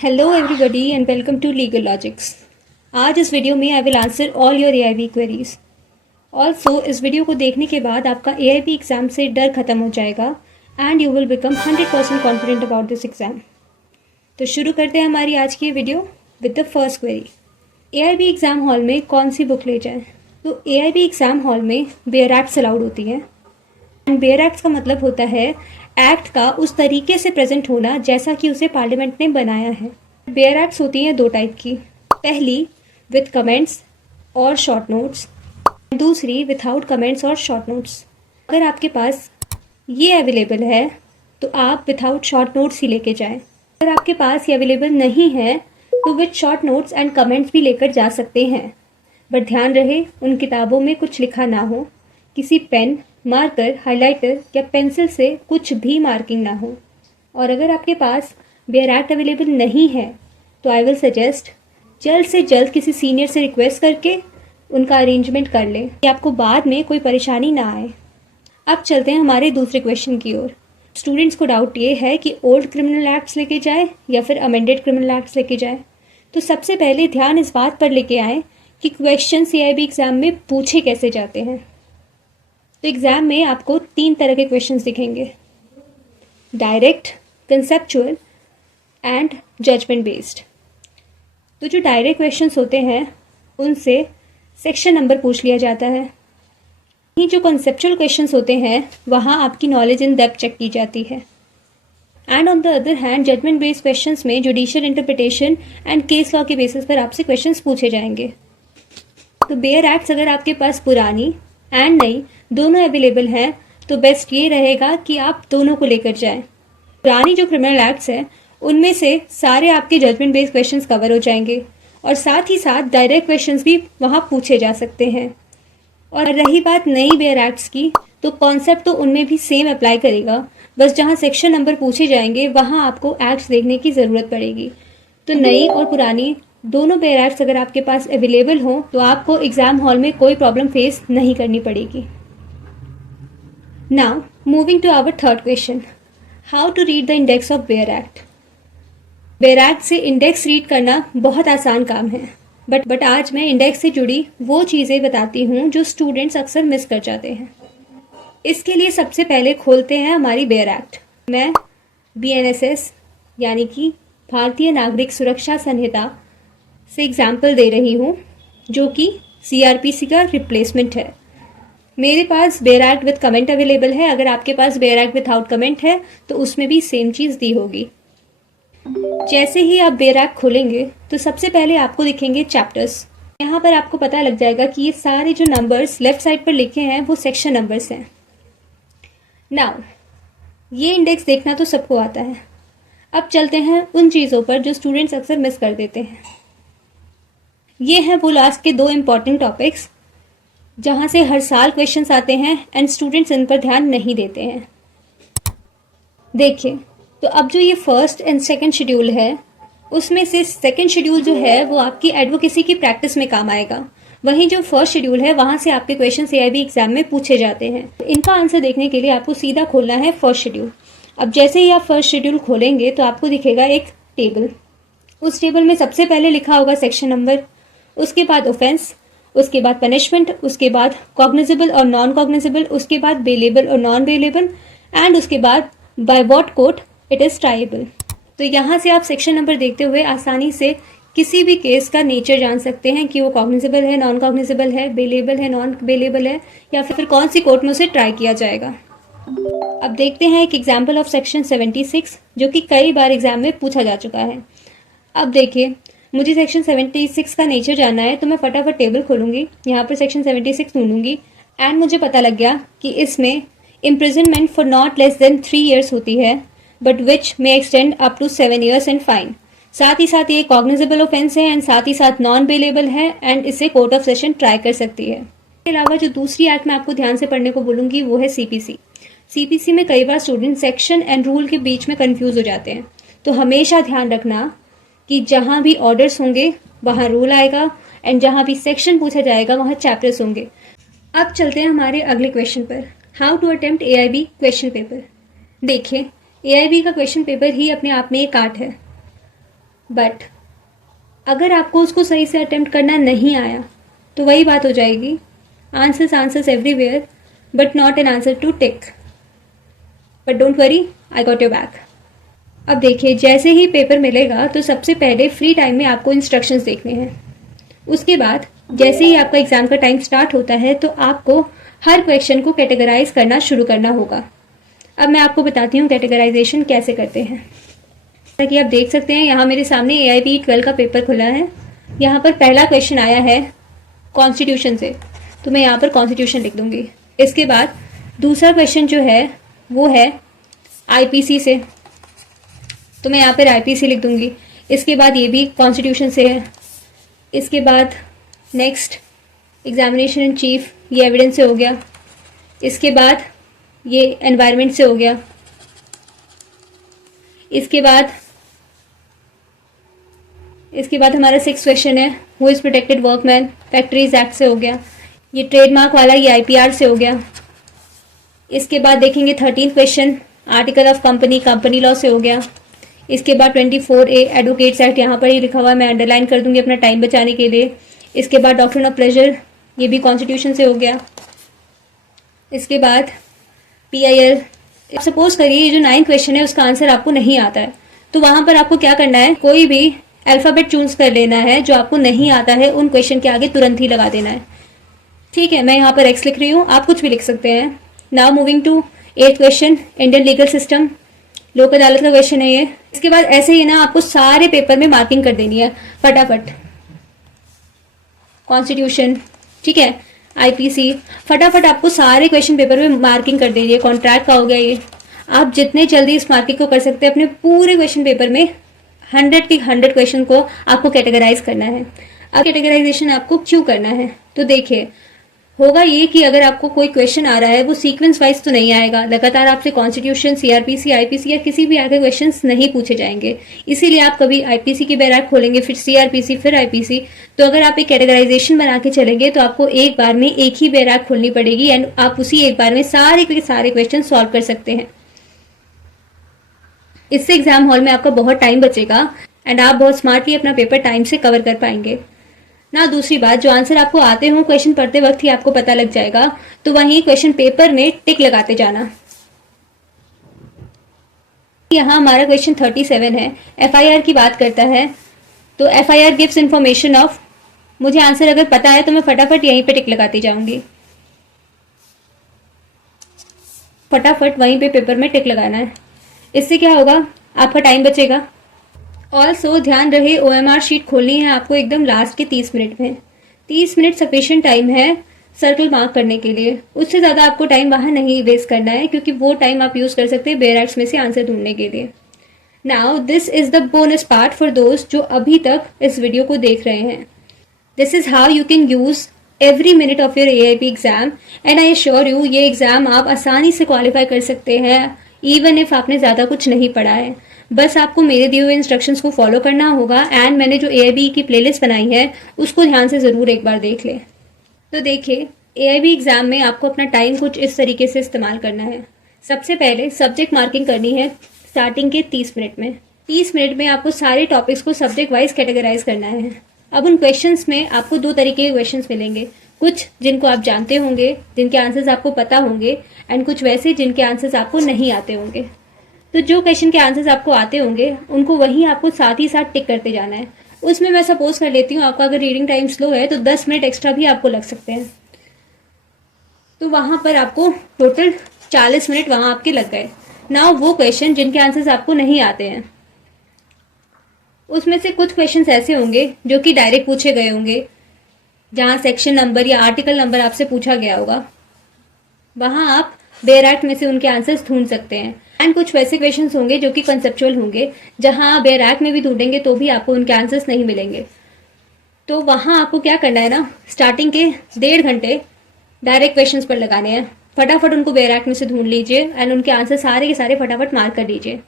Hello everybody and welcome to legal logics. आज इस video में I will answer all your AIB queries. Also इस video को देखने के बाद आपका एआईबी एग्ज़ाम से डर खत्म हो जाएगा and you will become 100% confident about this exam. तो शुरू करते हैं हमारी आज की video with the first query. AIB exam hall में कौन सी बुक ले जाएं? तो एआईबी एग्ज़ाम हॉल में बेयर एक्ट्स अलाउड होती है एंड बेयर एक्ट्स का मतलब होता है एक्ट का उस तरीके से प्रेजेंट होना जैसा कि उसे पार्लियामेंट ने बनाया है। बेयर एक्ट्स होती हैं दो टाइप की, पहली विथ कमेंट्स और शॉर्ट नोट्स, दूसरी विथआउट कमेंट्स और शॉर्ट नोट्स। अगर आपके पास ये अवेलेबल है तो आप विथआउट शॉर्ट नोट्स ही लेके जाएं। अगर आपके पास ये अवेलेबल नहीं है तो with short notes and comments भी लेकर जा सकते हैं, बट ध्यान रहे उन किताबों में कुछ लिखा ना हो, किसी पेन, मार्कर, हाइलाइटर या पेंसिल से कुछ भी मार्किंग ना हो। और अगर आपके पास बेयर एक्ट अवेलेबल नहीं है तो आई विल सजेस्ट जल्द से जल्द किसी सीनियर से रिक्वेस्ट करके उनका अरेंजमेंट कर लें कि आपको बाद में कोई परेशानी ना आए। अब चलते हैं हमारे दूसरे क्वेश्चन की ओर। स्टूडेंट्स को डाउट ये है कि ओल्ड क्रिमिनल एक्ट्स लेके जाए या फिर अमेंडेड क्रिमिनल एक्ट्स लेके जाए। तो सबसे पहले ध्यान इस बात पर लेके आए कि क्वेश्चन एआईबी एग्जाम में पूछे कैसे जाते हैं। तो एग्जाम में आपको 3 तरह के क्वेश्चंस दिखेंगे, direct, conceptual and judgement based. तो जो डायरेक्ट क्वेश्चंस होते हैं उनसे सेक्शन नंबर पूछ लिया जाता है। ये जो कंसेप्चुअल क्वेश्चंस होते हैं वहाँ आपकी नॉलेज इन डेप्थ चेक की जाती है। And on the other hand judgement based questions में judicial interpretation and case law के बेसिस पर आपसे क्वेश्चंस पूछे जाएंगे। तो बेयर एक्ट्स अगर आपके पास पुरानी एंड नई दोनों अवेलेबल हैं तो बेस्ट ये रहेगा कि आप दोनों को लेकर जाएं। पुरानी जो क्रिमिनल एक्ट्स हैं उनमें से सारे आपके जजमेंट बेस्ड क्वेश्चंस कवर हो जाएंगे और साथ ही साथ डायरेक्ट क्वेश्चंस भी वहाँ पूछे जा सकते हैं। और रही बात नई बेयर एक्ट्स की तो कॉन्सेप्ट तो उनमें भी सेम अप्लाई करेगा, बस जहाँ सेक्शन नंबर पूछे जाएंगे वहाँ आपको एक्ट्स देखने की ज़रूरत पड़ेगी। तो नई और पुरानी दोनों बेयर एक्ट्स अगर आपके पास अवेलेबल हो तो आपको एग्जाम हॉल में कोई प्रॉब्लम फेस नहीं करनी पड़ेगी। Now moving to our third question, how to read the index of bare act. Bare act से इंडेक्स रीड करना बहुत आसान काम है, बट आज मैं इंडेक्स से जुड़ी वो चीज़ें बताती हूँ जो स्टूडेंट्स अक्सर मिस कर जाते हैं। इसके लिए सबसे पहले खोलते हैं हमारी बेयर एक्ट। मैं बीएनएसएस यानी कि भारतीय नागरिक सुरक्षा संहिता से एग्जाम्पल दे रही हूँ जो कि सीआरपीसी का रिप्लेसमेंट है। मेरे पास bare act with comment available है, अगर आपके पास बेयर एक्ट विदाउट कमेंट है तो उसमें भी सेम चीज़ दी होगी। जैसे ही आप बेयर एक्ट खोलेंगे तो सबसे पहले आपको दिखेंगे चैप्टर्स। यहाँ पर आपको पता लग जाएगा कि ये सारे जो नंबर्स लेफ्ट साइड पर लिखे हैं वो सेक्शन नंबर्स हैं। नाउ ये इंडेक्स देखना तो सबको आता है। अब चलते हैं उन चीज़ों पर जो स्टूडेंट्स अक्सर मिस कर देते हैं। ये हैं वो लास्ट के 2 इम्पॉर्टेंट टॉपिक्स जहाँ से हर साल क्वेश्चंस आते हैं एंड स्टूडेंट्स इन पर ध्यान नहीं देते हैं। देखिए, तो अब जो ये फर्स्ट एंड सेकंड शेड्यूल है उसमें से सेकंड शेड्यूल जो है वो आपकी एडवोकेसी की प्रैक्टिस में काम आएगा, वहीं जो फर्स्ट शेड्यूल है वहाँ से आपके क्वेश्चन एआईबी एग्जाम में पूछे जाते हैं। इनका आंसर देखने के लिए आपको सीधा खोलना है फर्स्ट शेड्यूल। अब जैसे ही आप फर्स्ट शेड्यूल खोलेंगे तो आपको दिखेगा एक टेबल। उस टेबल में सबसे पहले लिखा होगा सेक्शन नंबर, उसके बाद ऑफेंस, उसके बाद पनिशमेंट, उसके बाद कॉग्निजेबल और नॉन कॉग्निजेबल, उसके बाद बेलेबल और नॉन बेलेबल एंड उसके बाद by what court it is tribal. तो यहाँ से आप सेक्शन नंबर देखते हुए आसानी से किसी भी केस का नेचर जान सकते हैं कि वो कॉग्निजेबल है, नॉन कॉग्निजेबल है, बेलेबल है, नॉन बेलेबल है या फिर कौन सी कोर्ट में उसे ट्राई किया जाएगा। अब देखते हैं एक एग्जाम्पल ऑफ सेक्शन 76 जो कि कई बार एग्जाम में पूछा जा चुका है। अब देखिए, मुझे सेक्शन 76 का नेचर जानना है तो मैं फटाफट टेबल खोलूंगी, यहाँ पर सेक्शन 76 ढूंढूंगी एंड मुझे पता लग गया कि इसमें imprisonment for not less than 3 years होती है but which may extend up to 7 years and fine. साथ ही साथ ये कॉग्निजेबल ऑफेंस है एंड साथ ही साथ नॉन बेलेबल है एंड इसे कोर्ट ऑफ सेशन ट्राई कर सकती है। इसके अलावा जो दूसरी एक्ट मैं आपको ध्यान से पढ़ने को बोलूँगी वो है सीपीसी। सीपीसी में कई बार स्टूडेंट सेक्शन एंड रूल के बीच में कन्फ्यूज हो जाते हैं, तो हमेशा ध्यान रखना कि जहाँ भी ऑर्डर्स होंगे वहाँ रूल आएगा एंड जहाँ भी सेक्शन पूछा जाएगा वहाँ चैप्टर्स होंगे। अब चलते हैं हमारे अगले क्वेश्चन पर, how to attempt AIB question paper. देखिए, एआईबी का क्वेश्चन पेपर ही अपने आप में एक आर्ट है। बट अगर आपको उसको सही से अटेम्प्ट करना नहीं आया तो वही बात हो जाएगी, answers everywhere but not an answer to tick. But don't worry, I got your back. अब देखिए, जैसे ही पेपर मिलेगा तो सबसे पहले फ्री टाइम में आपको इंस्ट्रक्शंस देखने हैं। उसके बाद जैसे ही आपका एग्जाम का टाइम स्टार्ट होता है तो आपको हर क्वेश्चन को कैटेगराइज करना शुरू करना होगा। अब मैं आपको बताती हूँ कैटेगराइजेशन कैसे करते हैं। जैसा कि आप देख सकते हैं, यहाँ मेरे सामने AIP 12 का पेपर खुला है। यहाँ पर पहला क्वेश्चन आया है कॉन्स्टिट्यूशन से, तो मैं यहाँ पर कॉन्स्टिट्यूशन लिख दूंगी। इसके बाद दूसरा क्वेश्चन जो है वो है IPC से, तो मैं यहाँ पर IPC लिख दूंगी। इसके बाद ये भी कॉन्स्टिट्यूशन से है। इसके बाद नेक्स्ट एग्जामिनेशन इन चीफ, ये एविडेंस से हो गया। इसके बाद ये एनवायरनमेंट से हो गया। इसके बाद हमारा 6 क्वेश्चन है वो is protected workman, factories act से हो गया। ये ट्रेडमार्क वाला ये IPR से हो गया। इसके बाद देखेंगे 13 question article of company law से हो गया। इसके बाद 24A एडवोकेट्स एक्ट, यहाँ पर ही लिखा हुआ है, मैं अंडरलाइन कर दूंगी अपना टाइम बचाने के लिए। इसके बाद डॉक्ट्रिन ऑफ प्लेजर, ये भी कॉन्स्टिट्यूशन से हो गया। इसके बाद PIL। सपोज करिए ये जो 9 क्वेश्चन है उसका आंसर आपको नहीं आता है, तो वहां पर आपको क्या करना है, कोई भी अल्फाबेट चूज कर लेना है जो आपको नहीं आता है, उन क्वेश्चन के आगे तुरंत ही लगा देना है। ठीक है, मैं यहाँ पर X लिख रही हूँ, आप कुछ भी लिख सकते हैं। Now moving to 8th question, Indian legal system, Lok Adalat का क्वेश्चन है ये। इसके बाद ऐसे ही ना आपको सारे पेपर में मार्किंग कर देनी है फटाफट। कॉन्स्टिट्यूशन, ठीक है, IPC, फटाफट आपको सारे क्वेश्चन पेपर में मार्किंग कर देनी है। कॉन्ट्रैक्ट का हो गया ये। आप जितने जल्दी इस मार्किंग को कर सकते हैं, अपने पूरे क्वेश्चन पेपर में 100 के 100 क्वेश्चन को आपको कैटेगराइज करना है। अब कैटेगराइजेशन आपको क्यों करना है, तो देखिए होगा ये कि अगर आपको कोई क्वेश्चन आ रहा है वो सीक्वेंस वाइज तो नहीं आएगा, लगातार आपसे कॉन्स्टिट्यूशन, CRPC, IPC या किसी भी आगे क्वेश्चंस नहीं पूछे जाएंगे। इसीलिए आप कभी IPC की बैराक खोलेंगे, फिर CRPC, फिर IPC। तो अगर आप एक कैटेगराइजेशन बना के चलेंगे तो आपको एक बार में एक ही बैराक खोलनी पड़ेगी एंड आप उसी एक बार में सारे के सारे क्वेश्चन सॉल्व कर सकते हैं। इससे एग्जाम हॉल में आपका बहुत टाइम बचेगा एंड आप बहुत स्मार्टली अपना पेपर टाइम से कवर कर पाएंगे ना। दूसरी बात, जो आंसर आपको आते हो क्वेश्चन पढ़ते वक्त ही आपको पता लग जाएगा, तो वहीं क्वेश्चन पेपर में टिक लगाते जाना। यहाँ हमारा क्वेश्चन 37 है, FIR की बात करता है। तो FIR गिव्स इंफॉर्मेशन ऑफ, मुझे आंसर अगर पता है तो मैं फटाफट यहीं पे टिक लगाती जाऊंगी। फटाफट वहीं पे पेपर में टिक लगाना है। इससे क्या होगा, आपका टाइम बचेगा। ऑल्सो ध्यान रहे OMR शीट खोलनी है आपको एकदम लास्ट के 30 मिनट में। 30 मिनट सफिशिएंट टाइम है सर्कल मार्क करने के लिए, उससे ज़्यादा आपको टाइम वहाँ नहीं वेस्ट करना है, क्योंकि वो टाइम आप यूज़ कर सकते हैं बैराक्स में से आंसर ढूंढने के लिए। Now this is the bonus part for दोस्त जो अभी तक इस वीडियो को देख रहे हैं। This is how you can use every minute of your AIP exam and I assure you ये एग्जाम आप आसानी से क्वालिफाई कर सकते हैं, इवन इफ आपने ज़्यादा कुछ नहीं पढ़ा है। बस आपको मेरे दिए हुए इंस्ट्रक्शंस को फॉलो करना होगा एंड मैंने जो AIB की प्लेलिस्ट बनाई है उसको ध्यान से ज़रूर एक बार देख लें। तो देखिए, AIB एग्जाम में आपको अपना टाइम कुछ इस तरीके से इस्तेमाल करना है। सबसे पहले सब्जेक्ट मार्किंग करनी है स्टार्टिंग के 30 मिनट में। 30 मिनट में आपको सारे टॉपिक्स को सब्जेक्ट वाइज कैटेगराइज करना है। अब उन क्वेश्चंस में आपको 2 तरीके के क्वेश्चंस मिलेंगे, कुछ जिनको आप जानते होंगे, जिनके आंसर्स आपको पता होंगे, एंड कुछ वैसे जिनके आंसर्स आपको नहीं आते होंगे। तो जो क्वेश्चन के आंसर्स आपको आते होंगे उनको वहीं आपको साथ ही साथ टिक करते जाना है। उसमें मैं सपोज कर लेती हूँ आपका अगर रीडिंग टाइम स्लो है तो 10 मिनट एक्स्ट्रा भी आपको लग सकते हैं, तो वहां पर आपको टोटल 40 मिनट वहां आपके लग गए। नाउ वो क्वेश्चन जिनके आंसर्स आपको नहीं आते हैं, उसमें से कुछ क्वेश्चंस ऐसे होंगे जो कि डायरेक्ट पूछे गए होंगे, जहां सेक्शन नंबर या आर्टिकल नंबर आपसे पूछा गया होगा, वहां आप बेयर में से उनके आंसर्स ढूंढ सकते हैं। एंड कुछ वैसे क्वेश्चंस होंगे जो कि कंसेप्चुअल होंगे, जहां बेयर में भी ढूंढेंगे तो भी आपको उनके आंसर्स नहीं मिलेंगे। तो वहां आपको क्या करना है ना, स्टार्टिंग के 1.5 घंटे डायरेक्ट क्वेश्चंस पर लगाने हैं। फटाफट उनको बेयर में से ढूंढ लीजिए एंड उनके आंसर सारे के सारे फटाफट मार्क कर लीजिए।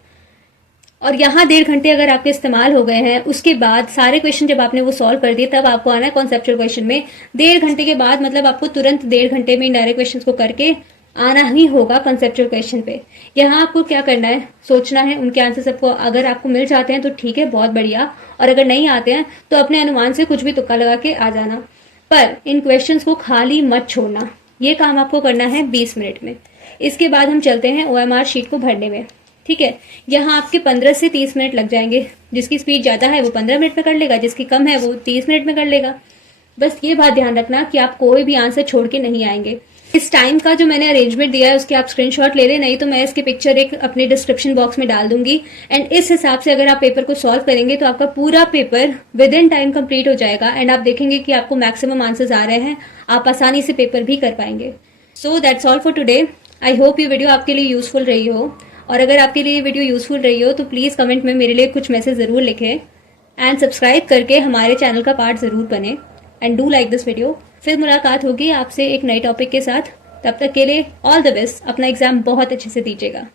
और यहाँ 1.5 घंटे अगर आपके इस्तेमाल हो गए हैं, उसके बाद सारे क्वेश्चन जब आपने वो सॉल्व कर दिए तब आपको आना है कॉन्सेप्चुअल क्वेश्चन में। 1.5 घंटे के बाद मतलब आपको तुरंत 1.5 घंटे में इनडायरेक्ट क्वेश्चन को करके आना ही होगा कंसेप्चुअल क्वेश्चन पे। यहाँ आपको क्या करना है, सोचना है, उनके आंसर सबको अगर आपको मिल जाते हैं तो ठीक है, बहुत बढ़िया, और अगर नहीं आते हैं तो अपने अनुमान से कुछ भी तुक्का लगा के आ जाना। पर इन क्वेश्चंस को खाली मत छोड़ना। ये काम आपको करना है 20 मिनट में। इसके बाद हम चलते हैं OMR शीट को भरने में। ठीक है, यहाँ आपके 15 से 30 मिनट लग जाएंगे। जिसकी स्पीड ज़्यादा है वो 15 मिनट में कर लेगा, जिसकी कम है वो 30 मिनट में कर लेगा। बस ये बात ध्यान रखना कि आप कोई भी आंसर छोड़ के नहीं आएंगे। इस टाइम का जो मैंने अरेंजमेंट दिया है उसके आप स्क्रीनशॉट ले लें, नहीं तो मैं इसकी पिक्चर एक अपने डिस्क्रिप्शन बॉक्स में डाल दूंगी। एंड इस हिसाब से अगर आप पेपर को सॉल्व करेंगे तो आपका पूरा paper with in time complete हो जाएगा। एंड आप देखेंगे कि आपको मैक्सिमम आंसर्स आ रहे हैं, आप आसानी से पेपर भी कर पाएंगे। So that's all for today. I hope ये वीडियो आपके लिए यूजफुल रही हो, और अगर आपके लिए ये वीडियो यूजफुल रही हो तो प्लीज़ कमेंट में मेरे लिए कुछ मैसेज ज़रूर लिखें एंड सब्सक्राइब करके हमारे चैनल का पार्ट ज़रूर बने। And do like this video. फिर मुलाकात होगी आपसे एक नए टॉपिक के साथ। तब तक के लिए ऑल द बेस्ट। अपना एग्जाम बहुत अच्छे से दीजिएगा।